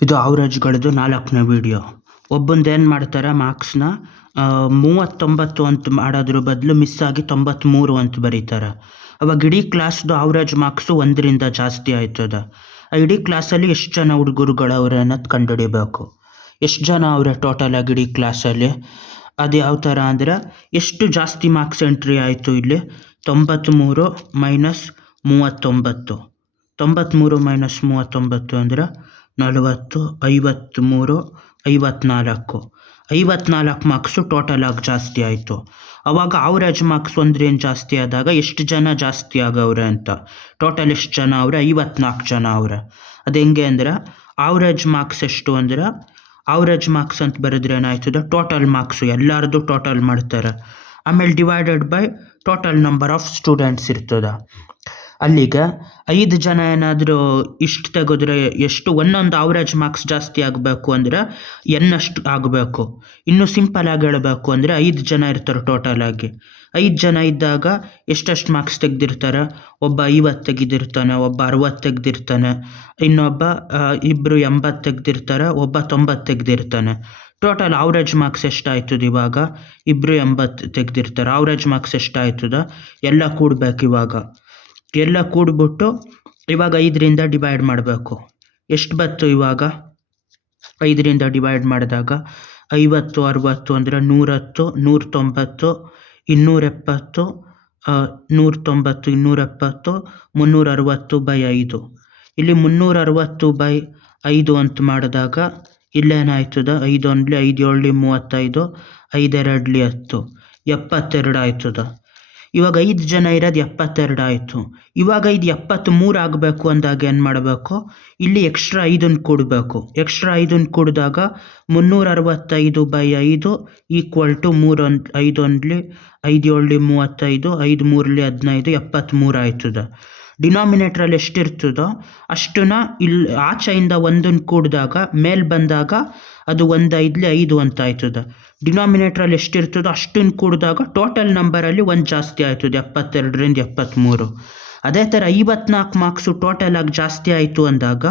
ಇದು ಅವರೇಜ್ಗಳದ್ದು 4ನೇ ವೀಡಿಯೋ. ಒಬ್ಬಂದು ಏನು ಮಾಡ್ತಾರೆ, ಮಾರ್ಕ್ಸ್ನ 39 ಅಂತ ಮಾಡೋದ್ರ ಬದಲು ಮಿಸ್ ಆಗಿ 93 ಅಂತ ಬರೀತಾರೆ. ಅವಾಗ ಇಡೀ ಕ್ಲಾಸ್ದು ಅವರೇಜ್ ಮಾರ್ಕ್ಸು 1ರಿಂದ ಜಾಸ್ತಿ ಆಯ್ತದೆ. ಆ ಇಡೀ ಕ್ಲಾಸಲ್ಲಿ ಎಷ್ಟು ಜನ ಹುಡುಗರುಗಳವ್ರೆ ಅನ್ನೋದು ಕಂಡುಹಿಡಿಬೇಕು. ಎಷ್ಟು ಜನ ಅವರೇ ಟೋಟಲಾಗಿ ಇಡೀ ಕ್ಲಾಸಲ್ಲಿ. ಅದು ಯಾವ ಥರ ಅಂದರೆ, ಎಷ್ಟು ಜಾಸ್ತಿ ಮಾರ್ಕ್ಸ್ ಎಂಟ್ರಿ ಆಯಿತು ಇಲ್ಲಿ 93 ಮೈನಸ್ 39. 93 ಮೈನಸ್ 39 ಅಂದರೆ 40, 53, 54. 54 ಮಾರ್ಕ್ಸು ಟೋಟಲಾಗಿ ಜಾಸ್ತಿ ಆಯಿತು. ಆವಾಗ ಅವರೇಜ್ ಮಾರ್ಕ್ಸ್ 1ರಿಂದ ಜಾಸ್ತಿ ಆದಾಗ ಎಷ್ಟು ಜನ ಜಾಸ್ತಿ ಆಗವ್ರೆ ಅಂತ. ಟೋಟಲ್ ಎಷ್ಟು ಜನ ಅವರೆ, 54 ಜನ ಅವರೆ. ಅದು ಹೆಂಗೆ ಅಂದರೆ, ಅವರೇಜ್ ಮಾರ್ಕ್ಸ್ ಎಷ್ಟು ಅಂದರೆ, ಅವರೇಜ್ ಮಾರ್ಕ್ಸ್ ಅಂತ ಬರೆದ್ರೆ ಏನಾಯ್ತದೆ, ಟೋಟಲ್ ಮಾರ್ಕ್ಸು ಎಲ್ಲರದು ಟೋಟಲ್ ಮಾಡ್ತಾರೆ. ಆಮೇಲೆ divided by total number of students ಇರ್ತದೆ. ಅಲ್ಲಿಗೆ 5 ಜನ ಏನಾದರೂ ಇಷ್ಟು ತೆಗೆದ್ರೆ ಎಷ್ಟು, ಒಂದೊಂದು ಅವರೇಜ್ ಮಾರ್ಕ್ಸ್ ಜಾಸ್ತಿ ಆಗಬೇಕು ಅಂದರೆ ಎನ್ನಷ್ಟು ಆಗಬೇಕು. ಇನ್ನೂ ಸಿಂಪಲಾಗಿ ಹೇಳಬೇಕು ಅಂದರೆ 5 ಜನ ಇರ್ತಾರೆ ಟೋಟಲಾಗಿ. 5 ಜನ ಇದ್ದಾಗ ಎಷ್ಟೆಷ್ಟು ಮಾರ್ಕ್ಸ್ ತೆಗೆದಿರ್ತಾರೆ, ಒಬ್ಬ 50 ತೆಗೆದಿರ್ತಾನೆ, ಒಬ್ಬ 60 ತೆಗೆದಿರ್ತಾನೆ, ಇನ್ನೊಬ್ಬ ಇಬ್ಬರು 80 ತೆಗೆದಿರ್ತಾರೆ, ಒಬ್ಬ 90 ತೆಗೆದಿರ್ತಾನೆ. ಟೋಟಲ್ ಅವರೇಜ್ ಮಾರ್ಕ್ಸ್ ಎಷ್ಟಾಯ್ತದೆ ಇವಾಗ, ಇಬ್ಬರು 80 ತೆಗೆದಿರ್ತಾರೆ. ಅವರೇಜ್ ಮಾರ್ಕ್ಸ್ ಎಷ್ಟಾಯ್ತದೆ ಎಲ್ಲ ಕೂಡಬೇಕು. ಇವಾಗ ಎಲ್ಲ ಕೂಡಿಬಿಟ್ಟು ಇವಾಗ 5ರಿಂದ ಡಿವೈಡ್ ಮಾಡಬೇಕು. ಎಷ್ಟು ಬಂತು ಇವಾಗ, 5ರಿಂದ ಡಿವೈಡ್ ಮಾಡಿದಾಗ 50, 60 ಅಂದರೆ 110, 190, 270, 190, 270, 360/5. ಇಲ್ಲಿ 360/5 ಅಂತ ಮಾಡಿದಾಗ ಇಲ್ಲೇನಾಯ್ತದ, 5 1 5 7 35, 5 2 10, 72 ಆಯ್ತದ. ಇವಾಗ 5 ಜನ ಇರೋದು 72 ಆಯಿತು. ಇವಾಗ ಇದು 73 ಆಗಬೇಕು ಅಂದಾಗ ಏನು ಮಾಡಬೇಕು, ಇಲ್ಲಿ ಎಕ್ಸ್ಟ್ರಾ 5 ಕೂಡಬೇಕು. ಎಕ್ಸ್ಟ್ರಾ 5 ಕೂಡಿದಾಗ 365/5 ಈಕ್ವಲ್ ಟು 3 5 1 5 7 35, 5 3 15, 73 ಆಯ್ತದೆ. ಡಿನಾಮಿನೇಟ್ರಲ್ಲಿ ಎಷ್ಟಿರ್ತದೋ ಅಷ್ಟನ್ನ ಇಲ್ಲಿ ಆಚೆಯಿಂದ 1 ಕೂಡಿದಾಗ ಮೇಲೆ ಬಂದಾಗ ಅದು 1 5 5 ಅಂತ ಆಯ್ತದೆ. ಡಿನಾಮಿನೇಟ್ರಲ್ಲಿ ಎಷ್ಟಿರ್ತದೋ ಅಷ್ಟನ್ನು ಕೂಡಿದಾಗ ಟೋಟಲ್ ನಂಬರಲ್ಲಿ 1 ಜಾಸ್ತಿ ಆಯ್ತದೆ, 72ರಿಂದ 73. ಅದೇ ಥರ 54 ಮಾರ್ಕ್ಸು ಟೋಟಲಾಗಿ ಜಾಸ್ತಿ ಆಯಿತು ಅಂದಾಗ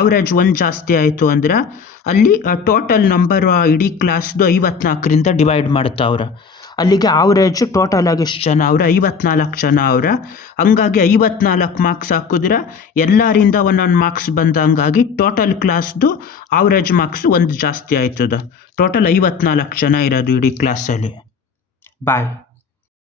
ಅವರೇಜ್ 1 ಜಾಸ್ತಿ ಆಯಿತು ಅಂದರೆ ಅಲ್ಲಿ ಟೋಟಲ್ ನಂಬರು ಇಡೀ ಕ್ಲಾಸ್ದು 54ರಿಂದ ಡಿವೈಡ್ ಮಾಡ್ತಾವ್ರೆ. ಅಲ್ಲಿಗೆ ಅವರೇಜು ಟೋಟಲಾಗಿ ಎಷ್ಟು ಜನ ಅವರೆ, 54 ಜನ ಅವರೆ. ಹಂಗಾಗಿ 54 ಮಾರ್ಕ್ಸ್ ಹಾಕಿದ್ರೆ ಎಲ್ಲರಿಂದ ಒಂದೊಂದು ಮಾರ್ಕ್ಸ್ ಬಂದಂಗಾಗಿ ಟೋಟಲ್ ಕ್ಲಾಸ್ದು ಅವರೇಜ್ ಮಾರ್ಕ್ಸ್ 1 ಜಾಸ್ತಿ ಆಯ್ತದೆ. ಟೋಟಲ್ 54 ಜನ ಇರೋದು ಇಡೀ ಕ್ಲಾಸಲ್ಲಿ. ಬಾಯ್.